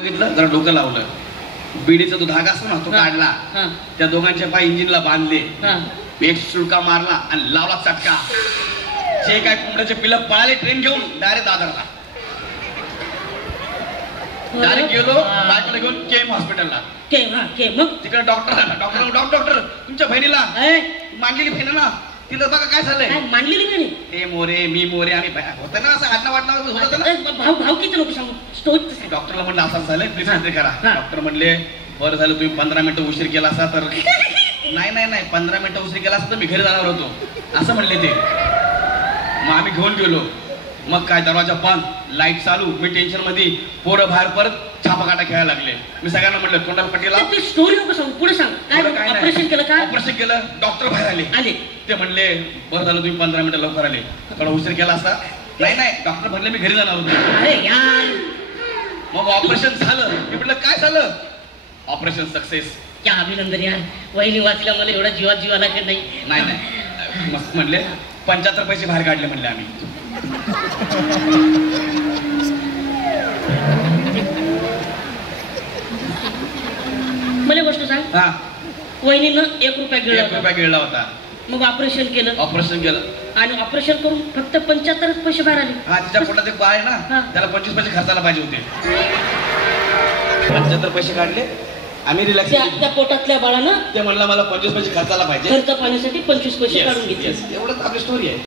बघितलं जरा डोकं लावलं, बिडीचा तो धागा असतो ना तो काढला, त्या दोघांच्या पाय इंजिनला बांधले, एक सुळका मारला आणि लावला चटका. जे काय कोंबड्याचे पिल्लं पळाले ट्रेन घेऊन डायरेक्ट दादरला. डायरेक्ट गेलो बायकोला घेऊन केम हॉस्पिटलला. मग तिकडे डॉक्टर तुमच्या बहिणीला मांडलेली बहीण ना, तिला बघा काय झालंय. मांडलेली बहिणी ते मोरे मी मोरे आम्ही होतं ना असं आडना वाटणं होतं ना. भाऊ किती नको सांगू. डॉक्टरला म्हणलं असं झालंय प्लीज एंट्री करा. डॉक्टर म्हणले बरं झालं तुम्ही 15 मिनिटं उशीर केला असा तर. नाही 15 मिनिटं उशीर केला असता तर मी घरी जाणार होतो असं म्हणले ते. मग आम्ही घेऊन गेलो. मग काय दरवाजा बंद, लाईट चालू, मी टेन्शन मध्ये. पोरं बाहेर परत छापाकाटा खेळायला लागले. मी सगळ्यांना म्हणलं तोंडाला पट्टीला स्टोरी नको सांगू, पुढे सांग. ऑपरेशन केलं का? ऑपरेशन केलं. डॉक्टर बाहेर आले. ते म्हणले बरं झालं तुम्ही 15 मिनिटं लवकर आले, थोडा उशीर केला असता. नाही डॉक्टर म्हणले मी घरी जाणार होतो. अरे यार. मग ऑपरेशन झालं. मी म्हटलं काय झालं? Operation success. क्या अभिनंदन यार, वहिनी वाचल्या मला एवढा जीव आला की नाही. नाही मस्त म्हणले. 75 पैसे बाहेर काढले म्हणले आम्ही. मला गोष्ट सांग. वहिनीनं 1 रुपया गिळला होता. मग ऑपरेशन केलं आणि ऑपरेशन करून फक्त 75 पैसे बाहेर आले. तिच्या पोटात एक बाळ आहे ना, त्याला 25 पैसे खर्चाला पाहिजे होते. 75 पैसे काढले आम्ही रिलॅक्स. त्या पोटातल्या बाळानं ते म्हणलं मला 25 पैसे खर्चाला पाहिजे. खर्च पाण्यासाठी 25 पैसे काढून घेतले. एवढंच आपली स्टोरी आहे.